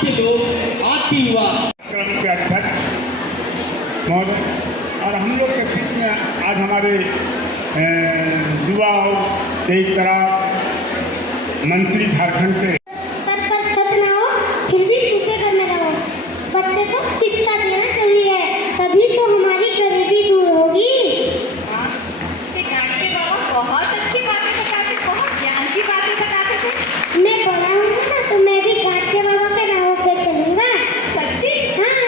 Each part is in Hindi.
के लोग, आज के युवा क्रम के अध्यक्ष महोदय और हम लोग के बीच में आज हमारे युवा और एक तरह मंत्री झारखंड के फिर भी सूखे घर में रहो। बच्चे को शिक्षा देना चाहिए, तभी तो हमारी गरीबी दूर होगी। बहुत अच्छी बातें बताते, बहुत ज्ञान की बातें बताते थे। मैं बड़ा हूँ ना, तो मैं भी गाँठ के बाबा के राहों पे चलूंगा। सच्ची? हाँ,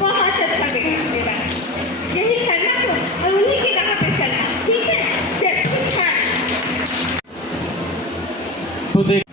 बहुत अच्छा बेटा, यही करना तो और उन्हीं की राह पे चलना, ठीक है? चल, हाँ। तो देख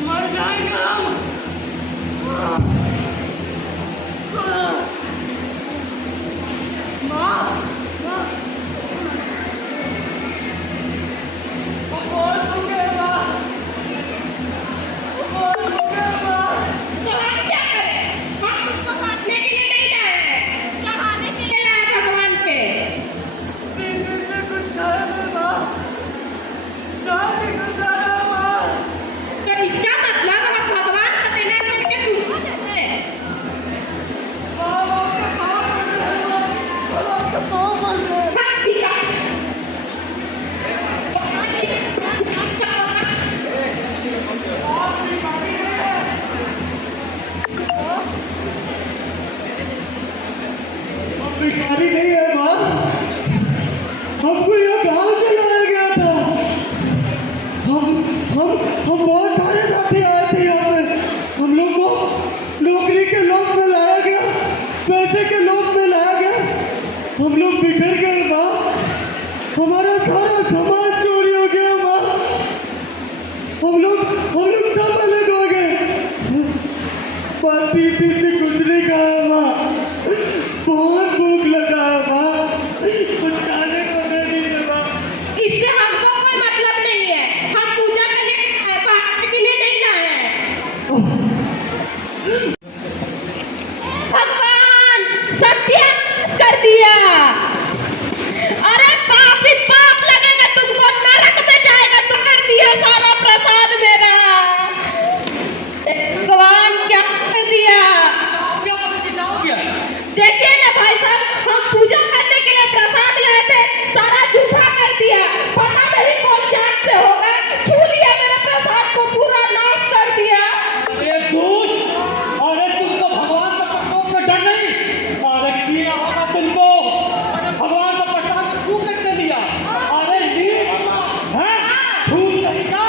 मर जाएंगे हम। माँ, माँ, कौन होंगे माँ? कौन होंगे माँ? तो हम क्या करें? हम उसको काटने के लिए नहीं लाए हैं, चढ़ाने के लिए लाए हैं भगवान पे। दिन से कुछ खाया नहीं माँ, चाय नहीं गुजारा माँ। तो इसका मतलब हम भगवान का बिना करके तुमको देते हैं। माँ, आपके पाँव बन गए माँ, आपके पाँव बन गए। हाँ, ठीक है। हम भिखारी नहीं है माँ, हमको यह गाँव से लाया गया था। हम बहुत सारे साथी आए थे यहाँ पे। हम लोग को नौकरी के लोभ में लाया गया, पैसे के लोभ में लाया गया। हम लोग बिखर गए माँ, हमारा सारा सामान चोरी हो गया माँ। हम लोग सब अलग हो गए। पति से कुछ नहीं खाया माँ, बहुत भूख लगा है माँ, कुछ खाने को नहीं लगा। इससे हमको कोई मतलब नहीं है। हम पूजा करने के लिए नहीं लाए हैं। भगवान सत्यानाश कर दिया। अरे पाप ही पाप लगेगा तुमको, नरक में जाएगा। तुम कर दिया सारा प्रसाद मेरा। भगवान क्या कर दिया? देखिए ना भाई साहब, हम पूजा करने के लिए प्रसाद लाए थे, सारा जूठा कर दिया। पता नहीं कौन जात से होगा, छू लिया मेरे प्रसाद को, पूरा नाश कर दिया। अरे दुष्ट, अरे तुमको भगवान का प्रकोप से डर नहीं? अरे किया होगा तुमको। अरे भगवान का प्रसाद को छू कैसे लिया? अरे लीप, हैं? छू नहीं ना?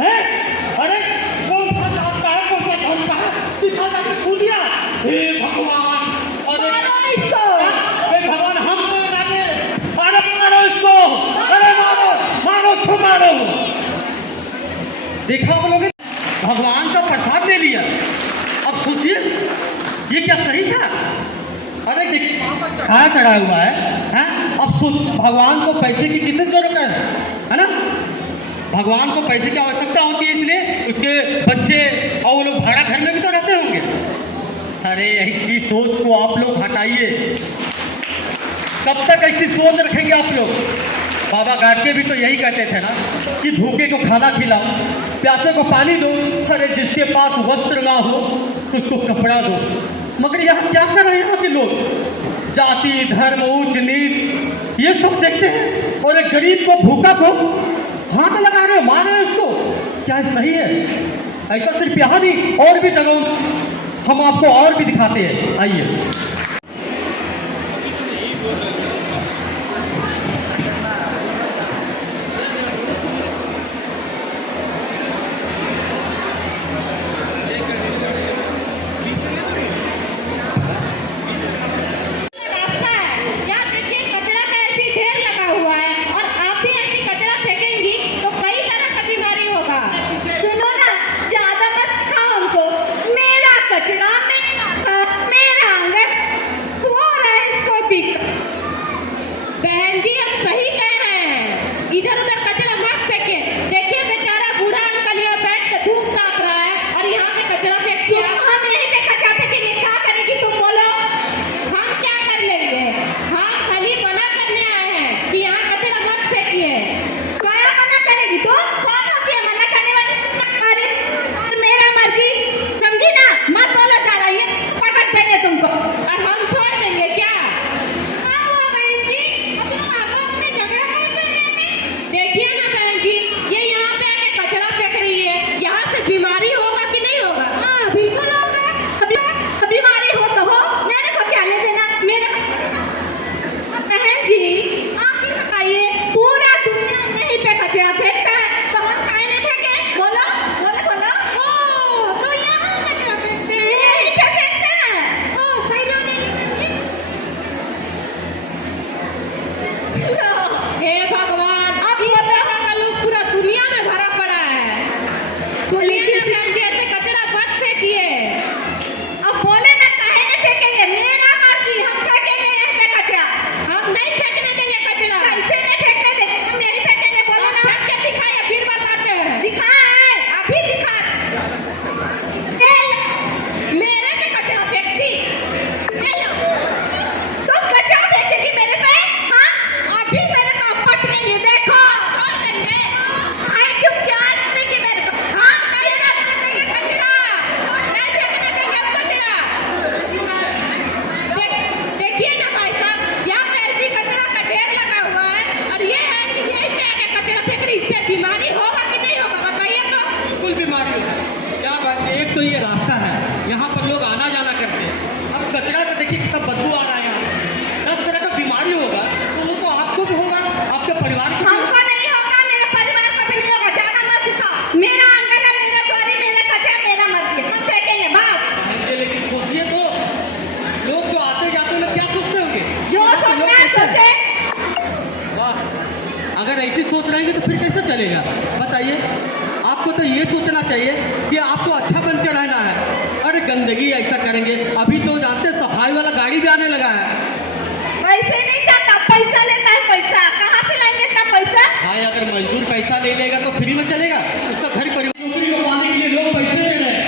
हैं? अरे कौन सा जात का है, कौन सा धर्म का है? सीधा जाके छू लिया। हे भगवान, अरे मारो इसको। हे भगवान, हम तो जाने। अरे मारो इसको, अरे मारो, मारो, छू मारो। देखा आप लोगों ने, भगवान का प्रसाद ले लिया। अब सोचिए ये क्या सही था? अरे देखिए कहाँ चढ़ा हुआ है, हैं? अब सोच, भगवान को पैसे की कितनी जरूरत है ना? भगवान को पैसे की आवश्यकता होती है, इसलिए उसके बच्चे और वो लोग भाड़ा घर में भी तो रहते होंगे। अरे ऐसी सोच को आप लोग हटाइए। कब तक ऐसी सोच रखेंगे आप लोग? बाबा गाड़के भी तो यही कहते थे ना कि भूखे को खाना खिलाओ, प्यासे को पानी दो, अरे जिसके पास वस्त्र ना हो उसको कपड़ा दो। मगर यहाँ क्या कर रहे हैं यहाँ के लोग? जाति धर्म ऊंच नीच ये सब देखते हैं, और एक गरीब को भूखा को हाथ लगा रहे हो, मार रहे हो उसको। क्या सही है? ऐसा सिर्फ यहाँ नहीं, और भी जगहों हम आपको और भी दिखाते हैं, आइए। कचरा मेरा घर, मेरा आंगन, ऐसी सोच रहेंगे तो फिर कैसे चलेगा? बताइए। आपको तो ये सोचना चाहिए कि आपको अच्छा बन के रहना है। अरे गंदगी ऐसा करेंगे, अभी तो जानते सफाई वाला गाड़ी भी आने लगा है। वैसे नहीं जाता, पैसा लेता है। पैसा कहाँ से लाएंगे इतना पैसा? हाँ, अगर मजदूर पैसा नहीं लेगा तो फ्री में चलेगा? उसका घर परिवार नौकरी को पाने के लिए लोग पैसे दे रहे हैं।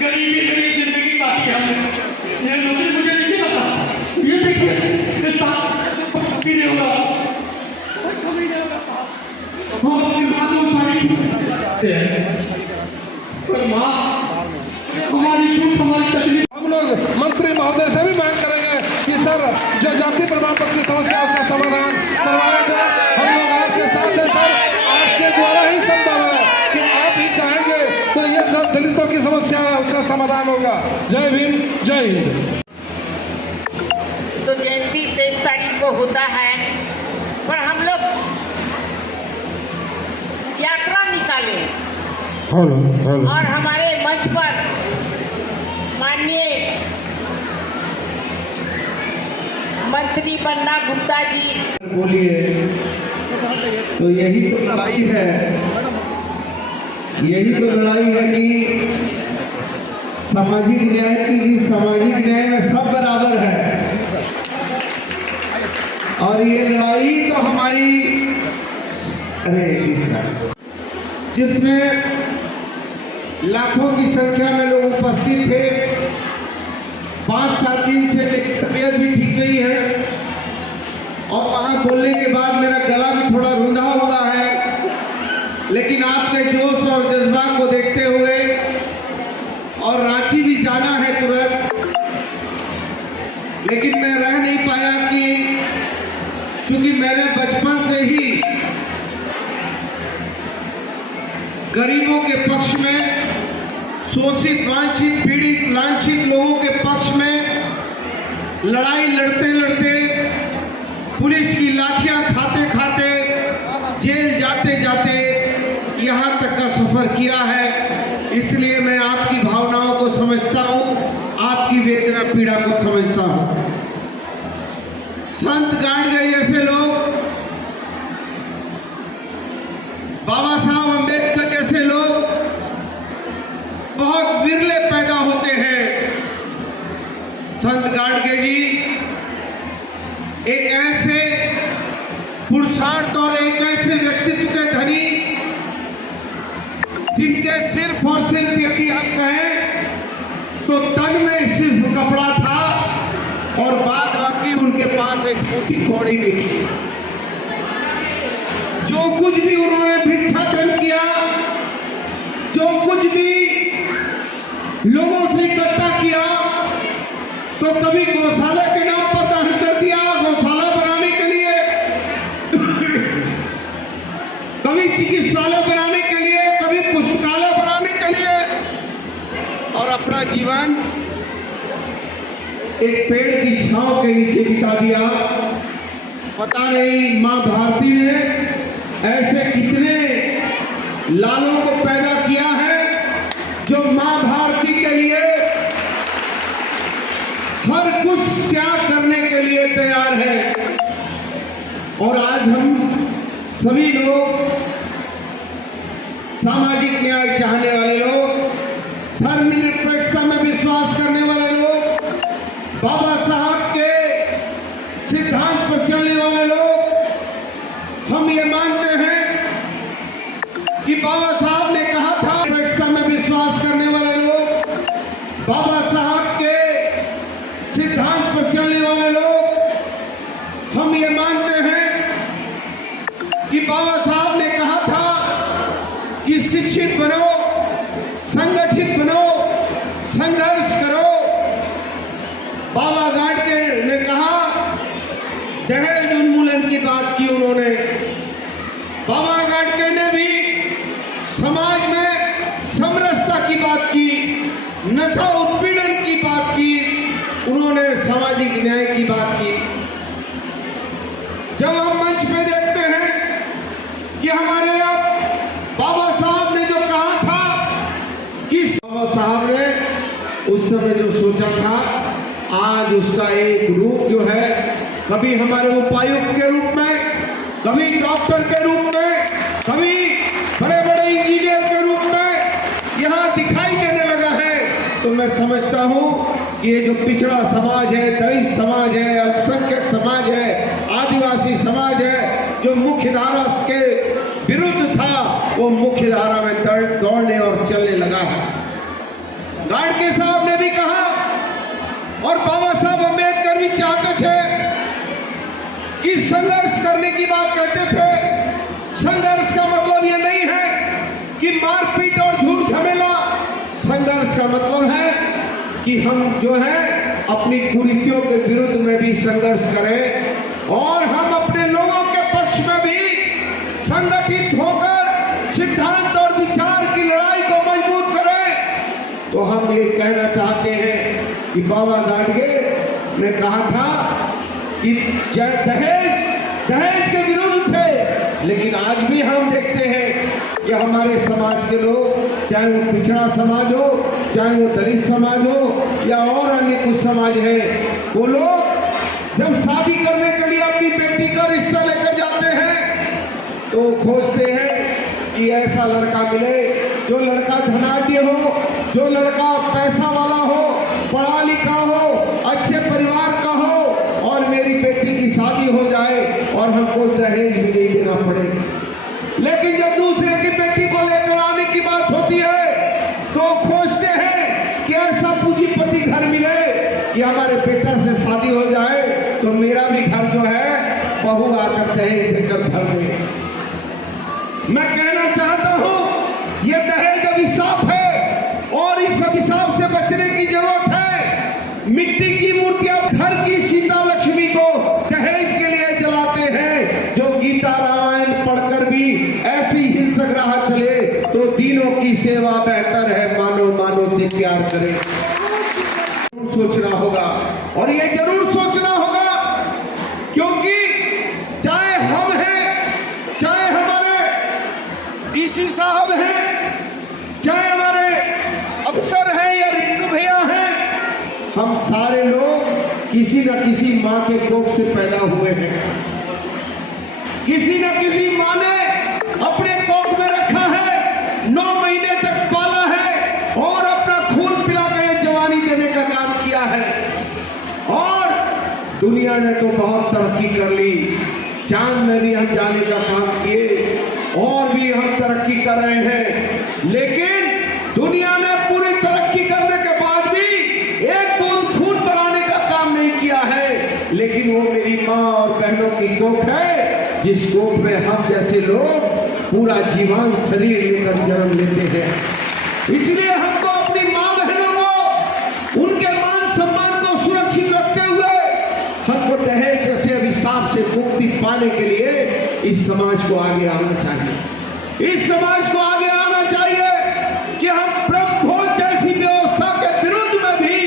गरीबी मेरी जिंदगी बाकी है। ये नौकरी मुझे नहीं पता। ये देखिए इस साल भी नहीं होगा, हम अपनी माँ को सारी पर माँ हमारी दुख हमारी तकलीफ। हम लोग मंत्री महोदय से भी मांग करेंगे कि सर जो जाति प्रमाण पत्र की समस्या उसका समाधान करवाया जाए। हम लोग आपके साथ हैं सर, आपके द्वारा ही संभव है कि आप ही चाहेंगे तो ये सब दलितों की समस्या है उसका समाधान होगा। जय भीम, जय हिंद। तो जयंती 23 तारीख को होता है, पर हम लोग यात्रा निकाले और हमारे मंच पर माननीय मंत्री बन्ना गुप्ता जी बोलिए। तो यही तो लड़ाई है, यही तो लड़ाई है कि सामाजिक न्याय की। सामाजिक न्याय में सब बराबर है और ये लड़ाई तो हमारी जिसमें लाखों की संख्या में लोग उपस्थित थे। 5-7 दिन से मेरी तबीयत भी ठीक नहीं है और वहाँ बोलने के बाद मेरा गला भी थोड़ा रुंधा हुआ है, लेकिन आपके जोश और जज्बा को देखते हुए और रांची भी जाना है तुरंत, लेकिन मैं रह नहीं पाया कि चूंकि मैंने बचपन से ही गरीबों के पक्ष में, शोषित, वांछित, पीड़ित, लांछित लोगों के पक्ष में लड़ाई लड़ते लड़ते, पुलिस की लाठियां खाते खाते, जेल जाते जाते यहाँ तक का सफर किया है। इसलिए मैं आपकी भावनाओं को समझता हूँ, आपकी वेदना पीड़ा को समझता हूँ। संत गाड़गे जैसे लोग, बाबा साहब अम्बेडकर जैसे लोग बहुत विरले पैदा होते हैं। संत गाड़गे जी एक ऐसे पुरुषार्थ और एक ऐसे व्यक्तित्व के धनी जिनके सिर्फ और सिर्फ यदि हम कहें तो तन में सिर्फ कपड़ा था और बाद बाकी उनके पास एक फूटी कौड़ी नहीं थी। जो कुछ भी उन्होंने भिक्षाटन किया, जो कुछ भी लोगों से इकट्ठा किया, तो कभी गौशाला के नाम पर दान कर दिया, गौशाला बनाने के लिए, कभी चिकित्सालय बनाने के लिए, कभी पुस्तकालय बनाने के लिए, और अपना जीवन एक पेड़ की छांव के नीचे बिता दिया। पता नहीं मां भारती ने ऐसे कितने लालों को पैदा किया है जो मां भारती के लिए हर कुछ त्याग करने के लिए तैयार है। और आज हम सभी लोग, सामाजिक न्याय चाहने वाले लोग, धर्मनिरपेक्षता में विश्वास करने वाले लोग, बाबा साहब के सिद्धांत पर चलने वाले लोग, हम ये मानते हैं कि बाबा साहब ने कहा था, निरपेक्षता में विश्वास करने वाले लोग, बाबा साहब के सिद्धांत पर चलने वाले लोग, हम ये मानते हैं कि बाबा साहब ने कहा था कि शिक्षित बनो, संगठित बनो, संघर्ष करो। बाबा गाड़गे ने कहा, दहेज उन्मूलन की बात की उन्होंने। बाबा गाड़गे ने भी समाज में समरसता की बात की, नशा उत्पीड़न की बात की, उन्होंने सामाजिक न्याय की बात की। जब हम मंच पे देखते हैं कि हमारे यहाँ बाबा साहब ने जो कहा था कि बाबा साहब ने उस समय जो सोचा था, आज उसका एक रूप जो है, कभी हमारे उपायुक्त के रूप में, कभी डॉक्टर के रूप में, कभी बड़े बड़े इंजीनियर के रूप में यहाँ दिखाई देने लगा है, तो मैं समझता हूँ कि ये जो पिछड़ा समाज है, दलित समाज है, अल्पसंख्यक समाज है, आदिवासी समाज है, जो मुख्य धारा के विरुद्ध था, वो मुख्य धारा में दौड़ने और चलने लगा है। गाडगे साहब ने भी कहा और बाबा साहब अम्बेडकर भी चाहते थे कि संघर्ष करने की बात कहते थे। संघर्ष का मतलब ये नहीं है कि मारपीट और झूठ झमेला। संघर्ष का मतलब है कि हम जो है अपनी कुरीतियों के विरुद्ध में भी संघर्ष करें और हम अपने लोगों के पक्ष में भी संगठित होकर सिद्धांत और विचार की लड़ाई को मजबूत करें। तो हम ये कहना चाहते हैं कि बाबा गाडगे ने कहा था कि दहेज के विरुद्ध थे, लेकिन आज भी हम देखते हैं कि हमारे समाज के लोग, चाहे वो पिछड़ा समाज हो, चाहे वो दलित समाज हो या और अन्य कुछ समाज है, वो लोग जब शादी करने के लिए अपनी बेटी का रिश्ता लेकर जाते हैं तो खोजते हैं कि ऐसा लड़का मिले जो लड़का धनाढ्य हो, जो लड़का पैसा वाला हो, पढ़ा लिखा हो, अच्छे परिवार का हो और मेरी बेटी की शादी हो जाए और हमको दहेज भी नहीं देना पड़े। लेकिन जब दूसरे की बेटी को लेकर आने की बात होती है तो खोजते हैं कि ऐसा पूंजीपति घर मिले कि हमारे बेटा से शादी हो जाए तो मेरा भी घर जो है बहू आकर दहेज देकर भर दे। मैं कहना चाहता हूं ये दहेज अभिशाप है और इस अभिशाप से बचने की जरूरत है। मिट्टी की मूर्तियां घर की सीता लक्ष्मी को दहेज के लिए जलाते हैं। जो गीता रामायण पढ़कर भी ऐसी हिंसक राह चले तो दीनों की सेवा बेहतर है, मानो मानो से प्यार करे। सोचना होगा और ये जरूर सोचना होगा क्योंकि चाहे हम हैं, चाहे हमारे डीसी साहब हैं, चाहे हमारे अफसर हैं या रिंकू भैया हैं, हम सारे लोग किसी न किसी माँ के कोख से पैदा हुए हैं। किसी न किसी माँ ने अपने कोख में रखा है, 9 महीने तक पाला है और अपना खून पिलाकर ये जवानी देने का काम किया है। और दुनिया ने तो बहुत तरक्की कर ली, चांद में भी हम जाने का काम किए और भी हम तरक्की कर रहे हैं, लेकिन दुनिया ने पूरी तरक्की करने के बाद भी एक बूंद खून बनाने का काम नहीं किया है। लेकिन वो मेरी माँ और बहनों की कोख है जिस कोख में हम जैसे लोग पूरा जीवन शरीर लेकर जन्म लेते हैं। इसलिए हमको अपनी माँ बहनों को, उनके मान सम्मान को सुरक्षित रखते हुए हमको दहेज जैसे अभिशाप से मुक्ति पाने के लिए इस समाज को आगे आना चाहिए। इस समाज को आगे आना चाहिए कि हम ब्रह्मभोज जैसी व्यवस्था के विरुद्ध में भी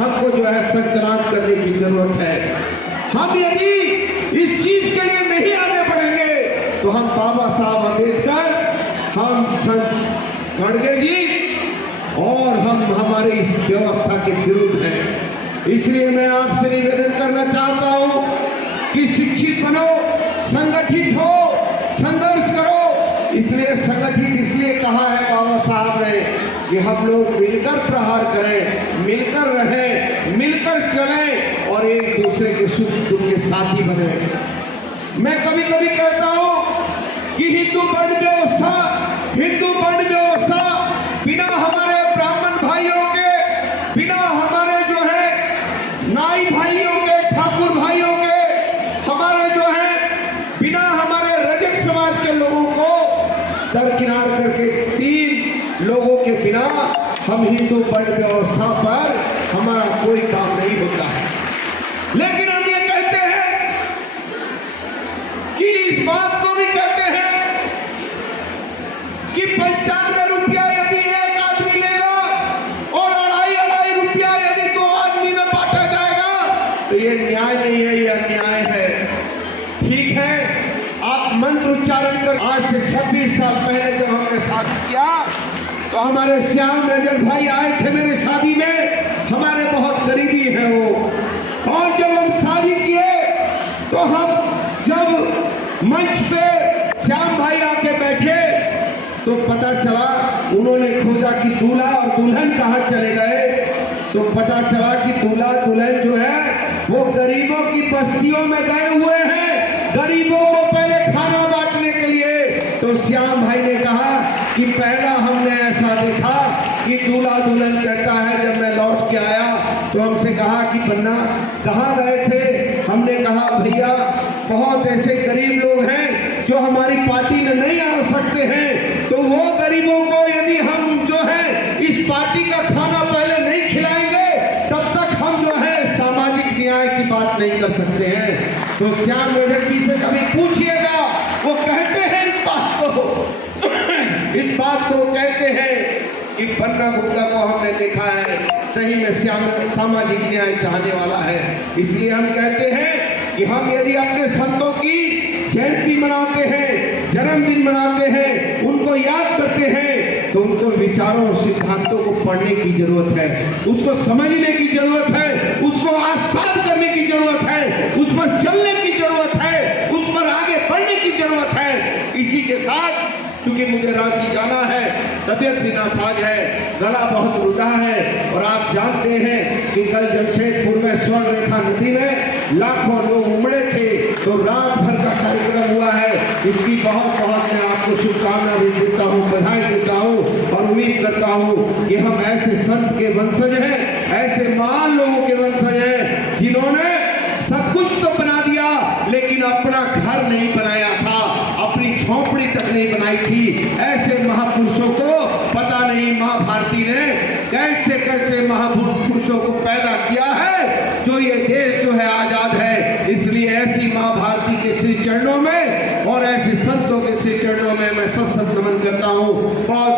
हमको जो है संक्रांत करने की जरूरत है। हम यदि इस चीज के लिए नहीं आगे बढ़ेंगे तो हम बाबा साहब अम्बेडकर, हम संत गाडगे जी और हम हमारे इस व्यवस्था के विरुद्ध हैं। इसलिए मैं आपसे निवेदन करना चाहता हूं कि शिक्षित बनो, संगठित हो, संघर्ष करो। इसलिए संगठित इसलिए कहा है बाबा साहब ने कि हम लोग मिलकर प्रहार करें, मिलकर रहें, मिलकर चलें और एक दूसरे के सुख दुख के साथी बने। मैं कभी कभी कहता हूं कि हिंदू वर्ण व्यवस्था बिना हमारे ब्राह्मण भाइयों के, बिना हमारे जो है नाई भाइयों के, ठाकुर भाइयों के, हमारे जो है बिना हमारे रजक समाज के लोगों को दरकिनार करके 3 लोगों के बिना हम हिंदू वर्ण व्यवस्था पर हमारा कोई काम नहीं होता है। लेकिन हम ये कहते हैं कि इस बात को भी कहते हैं कि 95 रुपया यदि एक आदमी लेगा और 2.5 रुपया यदि 2 आदमी में बांटा जाएगा तो ये न्याय नहीं है, ये अन्याय है। ठीक है, आप मंत्र उच्चारण कर। आज से 26 साल पहले जब हमने शादी किया तो हमारे श्याम रजक भाई आए थे मेरे शादी में, हमारे बहुत करीबी हैं वो। और जब हम शादी किए तो हम जब मंच पे श्याम भाई आके बैठे तो पता चला, उन्होंने खोजा कि दूल्हा और दुल्हन कहाँ चले गए। तो पता चला कि दूल्हा दुल्हन जो है वो गरीबों की बस्तियों में गए हुए हैं, गरीबों को पहले खाना बांटने के लिए। तो श्याम भाई ने कहा कि पहला हमने ऐसा देखा कि दूल्हा दुल्हन कहता है, जब मैं लौट के आया तो हमसे कहा कि बन्ना कहाँ गए थे। हमने कहा भैया बहुत ऐसे गरीब लोग हैं जो हमारी पार्टी में नहीं आ सकते हैं, तो वो गरीबों को यदि हम जो है इस पार्टी का खाना पहले नहीं खिलाएंगे तब तक हम जो है सामाजिक न्याय की बात नहीं कर सकते हैं। तो श्याम मेढक जी से कभी पूछिएगा, वो कहते हैं इस बात को कहते हैं कि बन्ना गुप्ता को हमने देखा है सही में सामाजिक न्याय चाहने वाला है। इसलिए हम कहते हैं कि हम यदि अपने संतों की जयंती मनाते हैं, जन्मदिन मनाते हैं, उनको याद करते हैं, तो उनको विचारों और सिद्धांतों को पढ़ने की जरूरत है, उसको समझने की जरूरत है, उसको आस्वाद करने की जरूरत है, उस पर चलने की जरूरत है, उस पर आगे बढ़ने की जरूरत है। इसी के साथ क्योंकि मुझे रांची जाना है, तबीयत भी नासाज है, गला बहुत रुदा है, और आप जानते हैं कि कल जमशेदपुर में स्वर्ण रेखा नदी में लाखों लोग उमड़े थे, तो रात भर का कार्यक्रम हुआ है। इसकी बहुत बहुत मैं आपको शुभकामना भी देता हूँ, बधाई देता हूँ, और उम्मीद करता हूँ कि हम ऐसे संत के वंशज हैं, ऐसे महान लोगों के वंशज हैं जिन्होंने सब कुछ तो बना दिया लेकिन अपना घर नहीं बनाया था, अपनी झोंपड़ी तक नहीं बनाई थी। ऐसे महापुरुषों को पता नहीं माँ भारती ने कैसे कैसे महापुरुषों को पैदा किया है, जो ये देश जो है आजाद है। इसलिए ऐसी माँ भारती के श्री चरणों में और ऐसे संतों के श्री चरणों में मैं सत नमन करता हूँ। बहुत